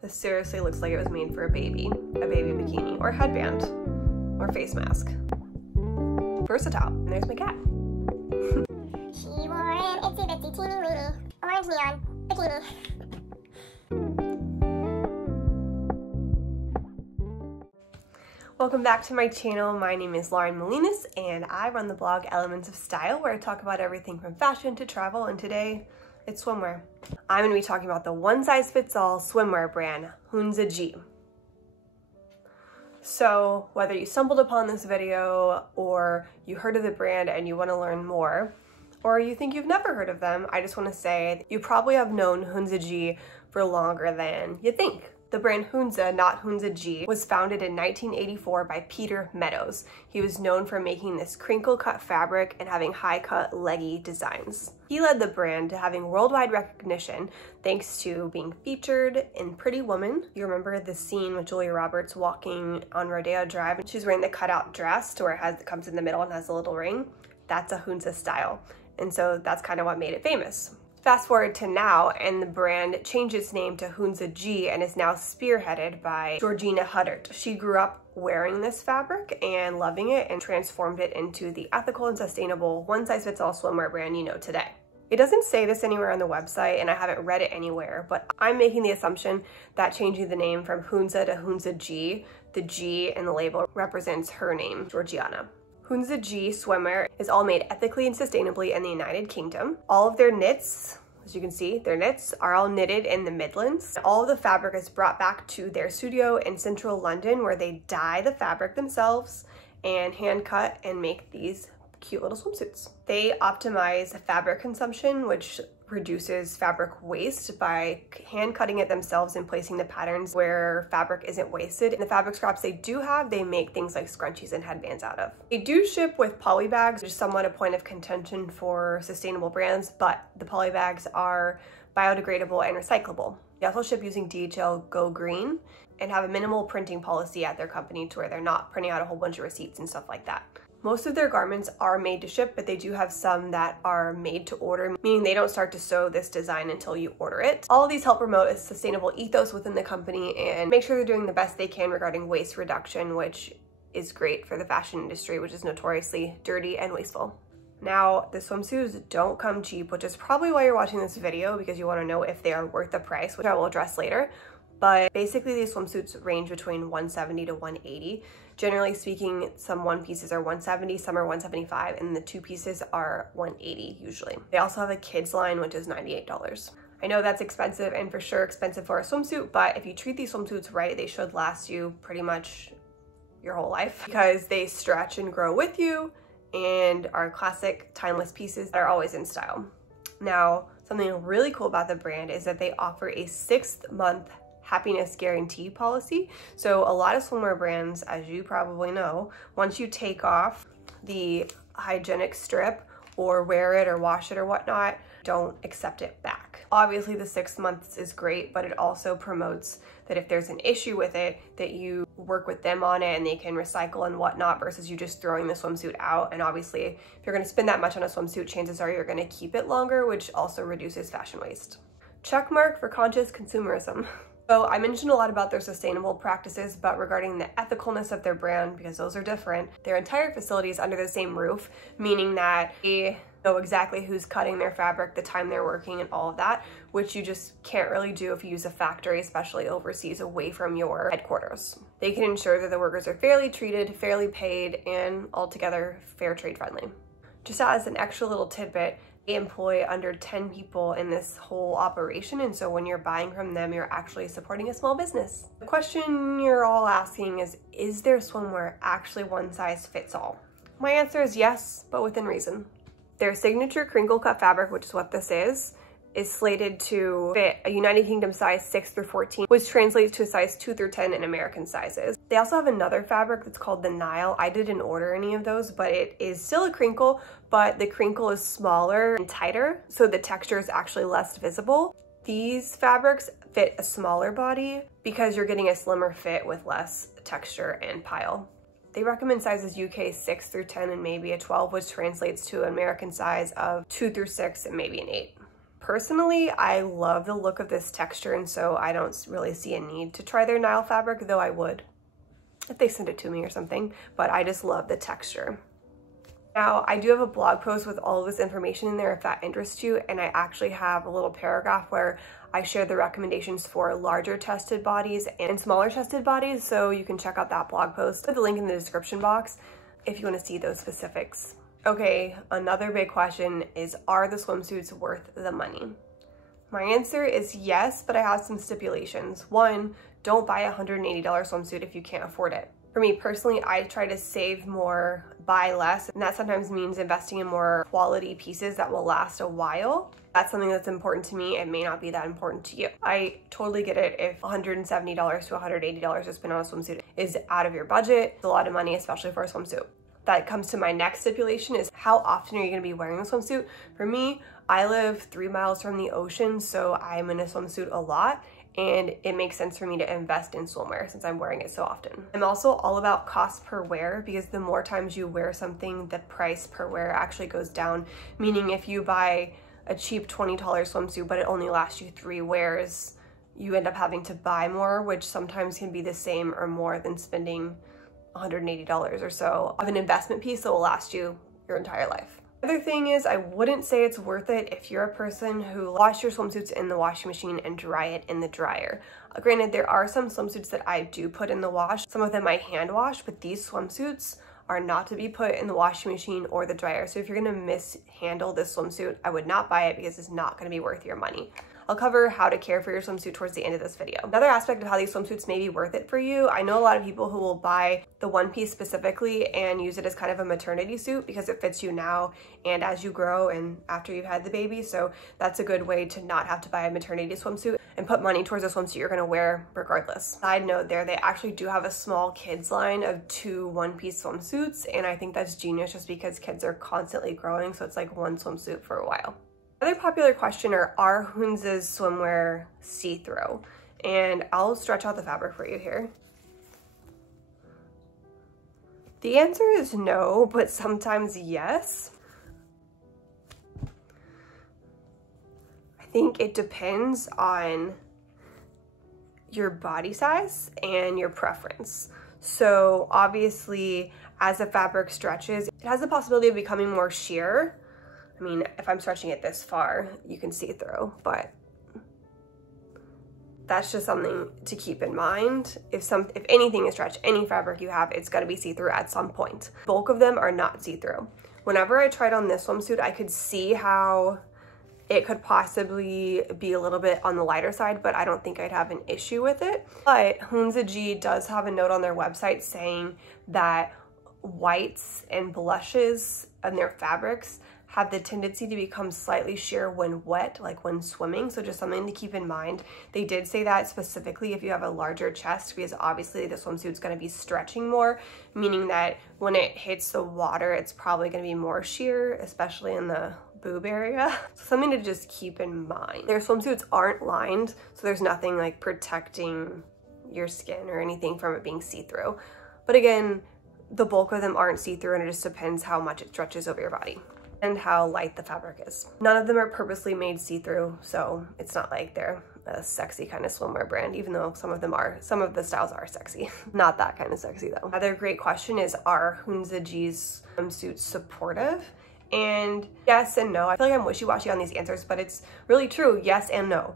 This seriously looks like it was made for a baby bikini, or headband, or face mask. Versatile. And there's my cat. She wore an itsy bitsy teeny weeny orange neon bikini. Welcome back to my channel. My name is Lauren Molinas and I run the blog Elements of Style, where I talk about everything from fashion to travel, and today it's swimwear. I'm going to be talking about the one-size-fits-all swimwear brand, Hunza G. So whether you stumbled upon this video or you heard of the brand and you want to learn more, or you think you've never heard of them, I just want to say you probably have known Hunza G for longer than you think. The brand Hunza, not Hunza G, was founded in 1984 by Peter Meadows. He was known for making this crinkle-cut fabric and having high-cut, leggy designs. He led the brand to having worldwide recognition thanks to being featured in Pretty Woman. You remember the scene with Julia Roberts walking on Rodeo Drive and she's wearing the cutout dress to where it comes in the middle and has a little ring? That's a Hunza style. And so that's kind of what made it famous. Fast forward to now, and the brand changed its name to Hunza G and is now spearheaded by Georgina Huddart. She grew up wearing this fabric and loving it and transformed it into the ethical and sustainable one-size-fits-all swimwear brand you know today. It doesn't say this anywhere on the website and I haven't read it anywhere, but I'm making the assumption that changing the name from Hunza to Hunza G, the G in the label represents her name, Georgiana. Hunza G Swimwear is all made ethically and sustainably in the United Kingdom. All of their knits, as you can see, their knits are all knitted in the Midlands. All of the fabric is brought back to their studio in central London, where they dye the fabric themselves and hand cut and make these cute little swimsuits. They optimize fabric consumption, which reduces fabric waste by hand cutting it themselves and placing the patterns where fabric isn't wasted. And the fabric scraps they do have, they make things like scrunchies and headbands out of. They do ship with poly bags, which is somewhat a point of contention for sustainable brands, but the poly bags are biodegradable and recyclable. They also ship using DHL Go Green and have a minimal printing policy at their company to where they're not printing out a whole bunch of receipts and stuff like that. Most of their garments are made to ship, but they do have some that are made to order, meaning they don't start to sew this design until you order it. All of these help promote a sustainable ethos within the company and make sure they're doing the best they can regarding waste reduction, which is great for the fashion industry, which is notoriously dirty and wasteful. Now, the swimsuits don't come cheap, which is probably why you're watching this video, because you want to know if they are worth the price, which I will address later. But basically these swimsuits range between $170 to $180. Generally speaking, some one pieces are $170, some are $175, and the two pieces are $180 usually. They also have a kids line, which is $98. I know that's expensive and for sure expensive for a swimsuit, but if you treat these swimsuits right, they should last you pretty much your whole life because they stretch and grow with you and are classic timeless pieces that are always in style. Now, something really cool about the brand is that they offer a 6-month happiness guarantee policy. So a lot of swimwear brands, as you probably know, once you take off the hygienic strip or wear it or wash it or whatnot, don't accept it back. Obviously the 6 months is great, but it also promotes that if there's an issue with it, that you work with them on it and they can recycle and whatnot versus you just throwing the swimsuit out. And obviously if you're gonna spend that much on a swimsuit, chances are you're gonna keep it longer, which also reduces fashion waste. Check mark for conscious consumerism. So I mentioned a lot about their sustainable practices, but regarding the ethicalness of their brand, because those are different, their entire facility is under the same roof, meaning that they know exactly who's cutting their fabric, the time they're working, and all of that, which you just can't really do if you use a factory, especially overseas, away from your headquarters. They can ensure that the workers are fairly treated, fairly paid, and altogether fair trade friendly. Just as an extra little tidbit, they employ under 10 people in this whole operation, and so when you're buying from them, you're actually supporting a small business. The question you're all asking is their swimwear actually one size fits all? My answer is yes, but within reason. Their signature crinkle cut fabric, which is what this is slated to fit a United Kingdom size 6 through 14, which translates to a size 2 through 10 in American sizes. They also have another fabric that's called the Nile. I didn't order any of those, but it is still a crinkle, but the crinkle is smaller and tighter, so the texture is actually less visible. These fabrics fit a smaller body because you're getting a slimmer fit with less texture and pile. They recommend sizes UK 6 through 10 and maybe a 12, which translates to an American size of 2 through 6 and maybe an 8. Personally, I love the look of this texture, and so I don't really see a need to try their Nile fabric, though I would if they sent it to me or something, but I just love the texture. Now, I do have a blog post with all of this information in there if that interests you, and I actually have a little paragraph where I share the recommendations for larger chested bodies and smaller chested bodies, so you can check out that blog post. Put the link in the description box if you want to see those specifics. Okay, another big question is, are the swimsuits worth the money? My answer is yes, but I have some stipulations. One, don't buy a $180 swimsuit if you can't afford it. For me personally, I try to save more, buy less, and that sometimes means investing in more quality pieces that will last a while. That's something that's important to me. It may not be that important to you. I totally get it if $170 to $180 to spend on a swimsuit is out of your budget. It's a lot of money, especially for a swimsuit. That comes to my next stipulation is, how often are you going to be wearing a swimsuit? For me, I live 3 miles from the ocean, so I'm in a swimsuit a lot, and it makes sense for me to invest in swimwear since I'm wearing it so often. I'm also all about cost per wear, because the more times you wear something, the price per wear actually goes down. Meaning if you buy a cheap $20 swimsuit but it only lasts you 3 wears, you end up having to buy more, which sometimes can be the same or more than spending $180 or so of an investment piece that will last you your entire life. The other thing is, I wouldn't say it's worth it if you're a person who washes your swimsuits in the washing machine and dry it in the dryer. Granted, there are some swimsuits that I do put in the wash. Some of them I hand wash, but these swimsuits are not to be put in the washing machine or the dryer. So if you're gonna mishandle this swimsuit, I would not buy it, because it's not gonna be worth your money. I'll cover how to care for your swimsuit towards the end of this video. Another aspect of how these swimsuits may be worth it for you, I know a lot of people who will buy the one piece specifically and use it as kind of a maternity suit because it fits you now and as you grow and after you've had the baby. So that's a good way to not have to buy a maternity swimsuit and put money towards a swimsuit you're gonna wear regardless. Side note there, they actually do have a small kids line of 2 one-piece swimsuits, and I think that's genius just because kids are constantly growing, so it's like one swimsuit for a while. Another popular question are Hunza's swimwear see-through? And I'll stretch out the fabric for you here. The answer is no, but sometimes yes. I think it depends on your body size and your preference. So obviously, as the fabric stretches, it has the possibility of becoming more sheer. I mean, if I'm stretching it this far, you can see through, but that's just something to keep in mind. If anything is stretched, any fabric you have, it's gotta be see-through at some point. Bulk of them are not see-through. Whenever I tried on this swimsuit, I could see how it could possibly be a little bit on the lighter side, but I don't think I'd have an issue with it. But Hunza G does have a note on their website saying that whites and blushes and their fabrics have the tendency to become slightly sheer when wet, like when swimming, so just something to keep in mind. They did say that specifically if you have a larger chest, because obviously the swimsuit's gonna be stretching more, meaning that when it hits the water, it's probably gonna be more sheer, especially in the boob area. So something to just keep in mind. Their swimsuits aren't lined, so there's nothing like protecting your skin or anything from it being see-through. But again, the bulk of them aren't see-through, and it just depends how much it stretches over your body and how light the fabric is. None of them are purposely made see-through, so it's not like they're a sexy kind of swimwear brand, even though some of them are. Some of the styles are sexy. Not that kind of sexy though. Another great question is, are Hunza G's swimsuits supportive? And yes and no. I feel like I'm wishy-washy on these answers, but it's really true, yes and no.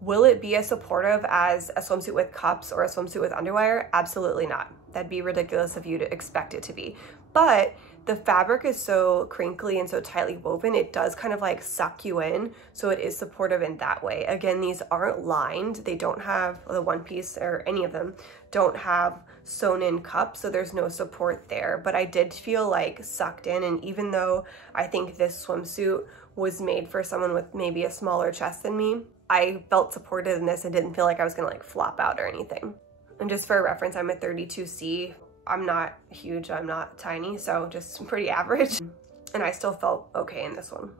Will it be as supportive as a swimsuit with cups or a swimsuit with underwire? Absolutely not. That'd be ridiculous of you to expect it to be. But the fabric is so crinkly and so tightly woven, it does kind of like suck you in, so it is supportive in that way. Again, these aren't lined. They don't have, the one piece or any of them don't have sewn in cups, so there's no support there. But I did feel like sucked in, and even though I think this swimsuit was made for someone with maybe a smaller chest than me, I felt supported in this and didn't feel like I was gonna like flop out or anything. And just for reference, I'm a 32C. I'm not huge, I'm not tiny, so just pretty average. And I still felt okay in this one.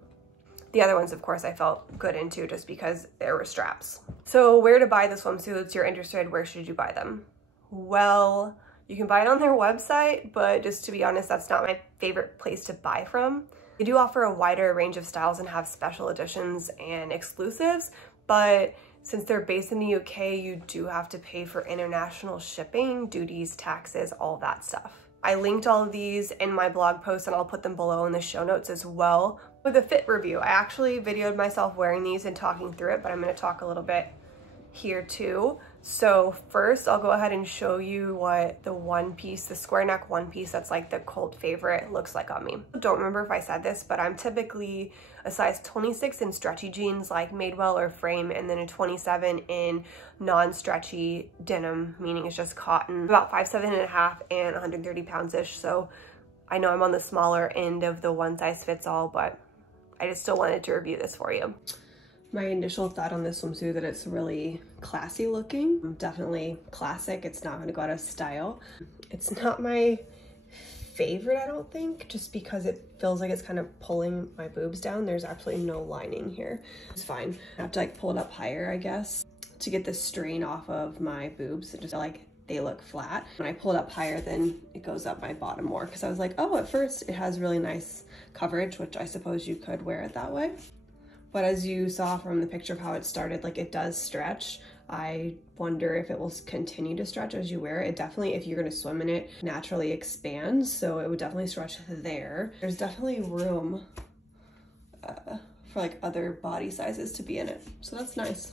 The other ones, of course, I felt good into just because there were straps. So where to buy the swimsuits? You're interested, where should you buy them? Well, you can buy it on their website, but just to be honest, that's not my favorite place to buy from. We do offer a wider range of styles and have special editions and exclusives, but since they're based in the UK, you do have to pay for international shipping, duties, taxes, all that stuff. I linked all of these in my blog post and I'll put them below in the show notes as well. With a fit review, I actually videoed myself wearing these and talking through it, but I'm going to talk a little bit here too. So first I'll go ahead and show you what the one piece, the square neck one piece that's like the cult favorite looks like on me. I don't remember if I said this, but I'm typically a size 26 in stretchy jeans like Madewell or Frame, and then a 27 in non-stretchy denim, meaning it's just cotton. About 5'7.5" and 130 pounds-ish, so I know I'm on the smaller end of the one size fits all, but I just still wanted to review this for you. My initial thought on this swimsuit that it's really classy looking. Definitely classic. It's not going to go out of style. It's not my favorite, I don't think, just because it feels like it's kind of pulling my boobs down. There's absolutely no lining here. It's fine. I have to like pull it up higher, I guess, to get the strain off of my boobs. It just like they look flat. When I pull it up higher, then it goes up my bottom more, because I was like, oh, at first it has really nice coverage, which I suppose you could wear it that way. But as you saw from the picture of how it started, like it does stretch. I wonder if it will continue to stretch as you wear it. It definitely, if you're gonna swim in it, naturally expands. So it would definitely stretch there. There's definitely room for like other body sizes to be in it. So that's nice.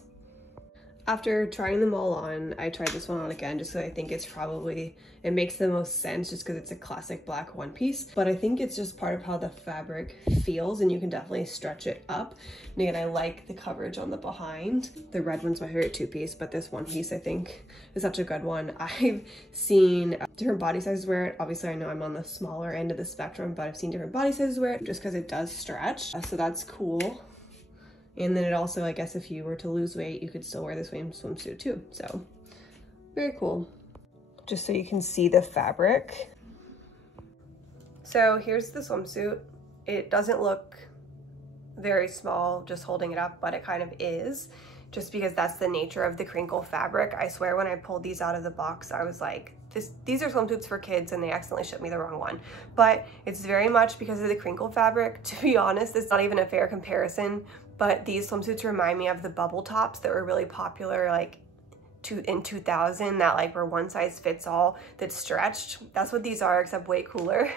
After trying them all on, I tried this one on again just because I think it's probably, it makes the most sense just because it's a classic black one piece. But I think it's just part of how the fabric feels, and you can definitely stretch it up. And again, I like the coverage on the behind. The red one's my favorite two piece, but this one piece I think is such a good one. I've seen different body sizes wear it. Obviously I know I'm on the smaller end of the spectrum, but I've seen different body sizes wear it just because it does stretch. So that's cool. And then it also, I guess if you were to lose weight, you could still wear this swimsuit too. So very cool. Just so you can see the fabric. So here's the swimsuit. It doesn't look very small just holding it up, but it kind of is, just because that's the nature of the crinkle fabric. I swear when I pulled these out of the box, I was like, these are swimsuits for kids, and they accidentally shipped me the wrong one. But it's very much because of the crinkle fabric. To be honest, it's not even a fair comparison, but these swimsuits remind me of the bubble tops that were really popular like in 2000, that like were one size fits all that stretched. That's what these are, except way cooler.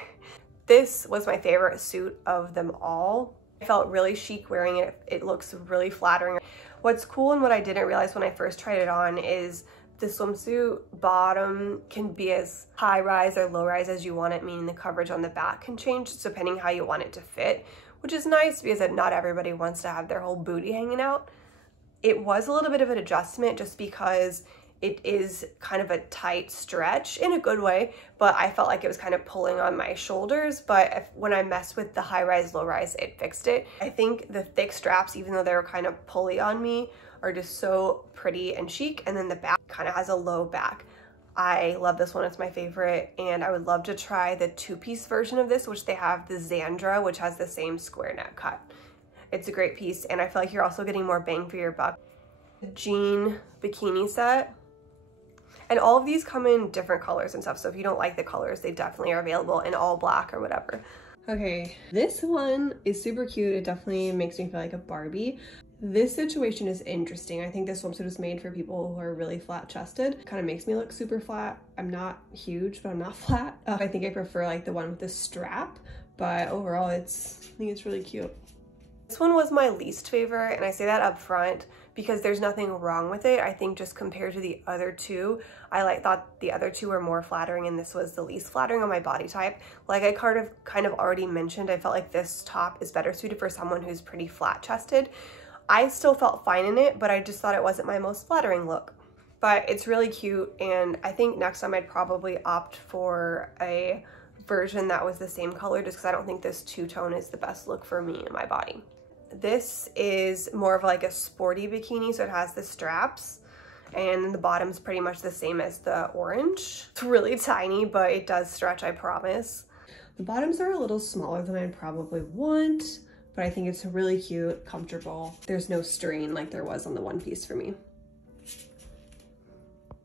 This was my favorite suit of them all. I felt really chic wearing it. It looks really flattering. What's cool and what I didn't realize when I first tried it on is the swimsuit bottom can be as high rise or low rise as you want it, meaning the coverage on the back can change depending how you want it to fit, which is nice because not everybody wants to have their whole booty hanging out. It was a little bit of an adjustment just because it is kind of a tight stretch in a good way, but I felt like it was kind of pulling on my shoulders. But when I messed with the high rise, low rise, it fixed it. I think the thick straps, even though they were kind of pulley on me, are just so pretty and chic. And then the back kind of has a low back. I love this one, it's my favorite, and I would love to try the two-piece version of this, which they have the Xandra, which has the same square neck cut. It's a great piece, and I feel like you're also getting more bang for your buck. The Gigi Bikini Set. And all of these come in different colors and stuff, so if you don't like the colors, they definitely are available in all black or whatever. Okay, this one is super cute. It definitely makes me feel like a Barbie. This situation is interesting. I think this swimsuit is made for people who are really flat-chested. Kind of makes me look super flat. I'm not huge, but I'm not flat. I think I prefer like the one with the strap, but overall I think it's really cute. This one was my least favorite, and I say that up front because there's nothing wrong with it. I think just compared to the other two, I thought the other two were more flattering and this was the least flattering on my body type. Like I kind of already mentioned, I felt like this top is better suited for someone who's pretty flat-chested. I still felt fine in it, but I just thought it wasn't my most flattering look. But it's really cute, and I think next time I'd probably opt for a version that was the same color just because I don't think this two-tone is the best look for me and my body. This is more of like a sporty bikini, so it has the straps, and the bottom's pretty much the same as the orange. It's really tiny, but it does stretch, I promise. The bottoms are a little smaller than I'd probably want, but I think it's really cute, comfortable. There's no strain like there was on the one piece for me.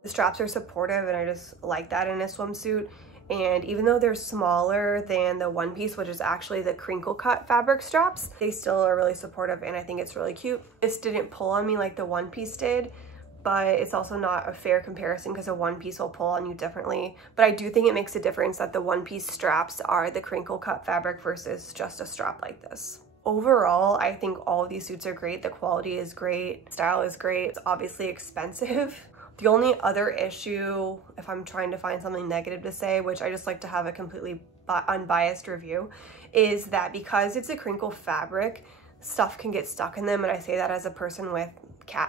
The straps are supportive, and I just like that in a swimsuit. And even though they're smaller than the one piece, which is actually the crinkle cut fabric straps, they still are really supportive and I think it's really cute. This didn't pull on me like the one piece did, but it's also not a fair comparison because a one piece will pull on you differently. But I do think it makes a difference that the one piece straps are the crinkle cut fabric versus just a strap like this. Overall, I think all of these suits are great. The quality is great, style is great. It's obviously expensive. The only other issue, if I'm trying to find something negative to say, which I just like to have a completely unbiased review, is that because it's a crinkle fabric, stuff can get stuck in them. And I say that as a person with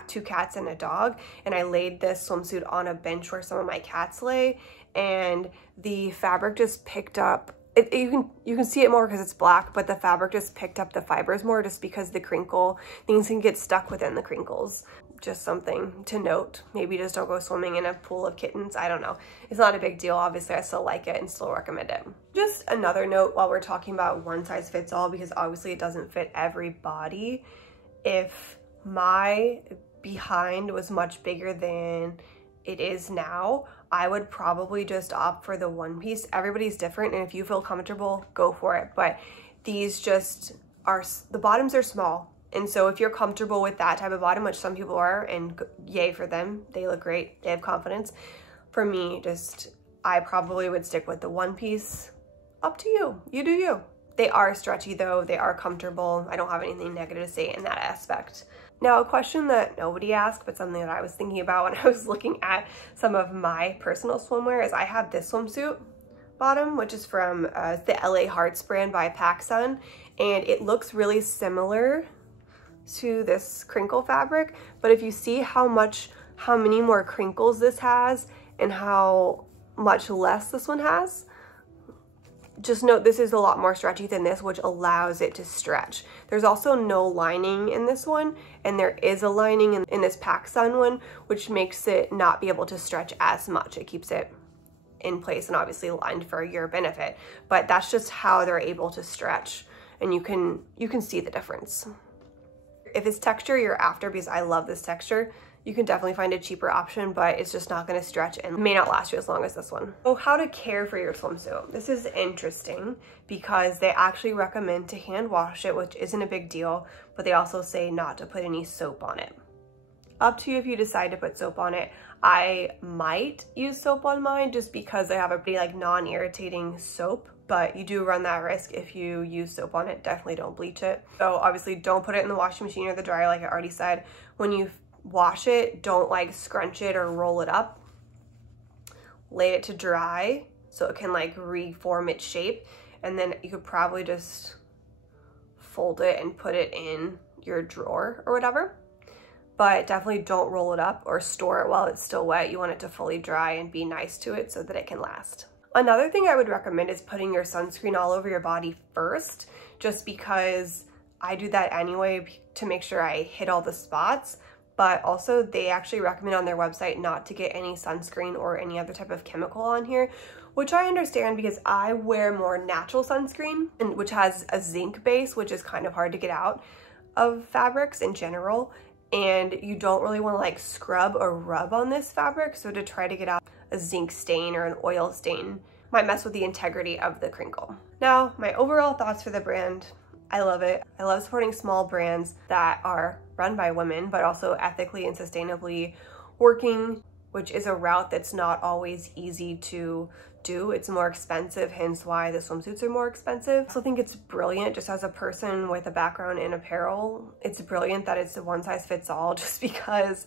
two cats and a dog. And I laid this swimsuit on a bench where some of my cats lay, and the fabric just picked up. You can see it more because it's black, but the fabric just picked up the fibers more just because the crinkle, things can get stuck within the crinkles. Just something to note. Maybe just don't go swimming in a pool of kittens. I don't know. It's not a big deal. Obviously, I still like it and still recommend it. Just another note while we're talking about one size fits all, because obviously it doesn't fit every body. If my behind was much bigger than it is now, I would probably just opt for the one piece. Everybody's different, and if you feel comfortable, go for it. But these just are, the bottoms are small. And so if you're comfortable with that type of bottom, which some people are, and yay for them, they look great, they have confidence. For me, I probably would stick with the one piece. Up to you, you do you. They are stretchy though, they are comfortable. I don't have anything negative to say in that aspect. Now, a question that nobody asked, but something that I was thinking about when I was looking at some of my personal swimwear, is I have this swimsuit bottom, which is from the LA Hearts brand by PacSun, and it looks really similar to this crinkle fabric, but if you see how many more crinkles this has and how much less this one has, just note this is a lot more stretchy than this, which allows it to stretch. There's also no lining in this one, and there is a lining in this PacSun one, which makes it not be able to stretch as much. It keeps it in place and obviously lined for your benefit, but that's just how they're able to stretch, and you can see the difference. If it's texture you're after, because I love this texture, you can definitely find a cheaper option, but it's just not going to stretch and may not last you as long as this one. So how to care for your swimsuit. This is interesting because they actually recommend to hand wash it, which isn't a big deal, but they also say not to put any soap on it. Up to you if you decide to put soap on it. I might use soap on mine just because I have a pretty non-irritating soap, but you do run that risk if you use soap on it. Definitely don't bleach it. So obviously don't put it in the washing machine or the dryer like I already said. When you wash it, don't scrunch it or roll it up. Lay it to dry so it can reform its shape, and then you could probably just fold it and put it in your drawer or whatever. But definitely don't roll it up or store it while it's still wet. You want it to fully dry and be nice to it so that it can last. Another thing I would recommend is putting your sunscreen all over your body first, just because I do that anyway to make sure I hit all the spots. But also they actually recommend on their website not to get any sunscreen or any other type of chemical on here, which I understand because I wear more natural sunscreen, and which has a zinc base, which is kind of hard to get out of fabrics in general. And you don't really want to scrub or rub on this fabric, so to try to get out a zinc stain or an oil stain might mess with the integrity of the crinkle. Now, my overall thoughts for the brand. I love it. I love supporting small brands that are run by women, but also ethically and sustainably working, which is a route that's not always easy to do. It's more expensive, hence why the swimsuits are more expensive. I also think it's brilliant, just as a person with a background in apparel, it's brilliant that it's a one size fits all, just because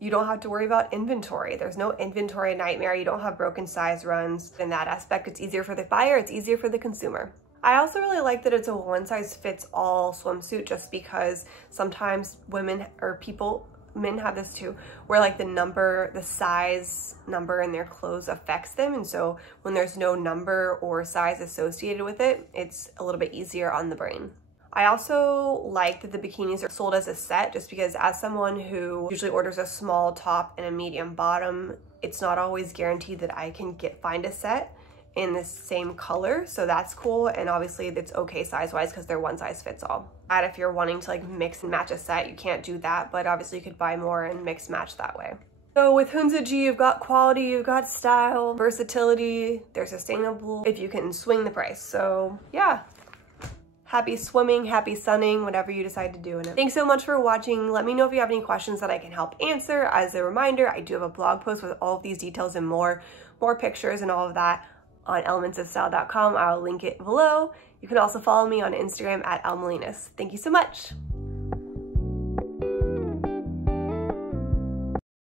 you don't have to worry about inventory. There's no inventory nightmare. You don't have broken size runs. In that aspect, it's easier for the buyer, it's easier for the consumer. I also really like that it's a one size fits all swimsuit, just because sometimes women or men have this too, where the size number in their clothes affects them. And so when there's no number or size associated with it, it's a little bit easier on the brain. I also like that the bikinis are sold as a set, just because as someone who usually orders a small top and a medium bottom, it's not always guaranteed that I can find a set in the same color, so that's cool. And obviously it's okay size-wise because they're one size fits all. And if you're wanting to mix and match a set, you can't do that, but obviously you could buy more and mix match that way. So with Hunza G, you've got quality, you've got style, versatility, they're sustainable if you can swing the price. So yeah. Happy swimming, happy sunning, whatever you decide to do in it. Thanks so much for watching. Let me know if you have any questions that I can help answer. As a reminder, I do have a blog post with all of these details and more pictures and all of that on elementsofstyle.com. I'll link it below. You can also follow me on Instagram at @elmolinas. Thank you so much.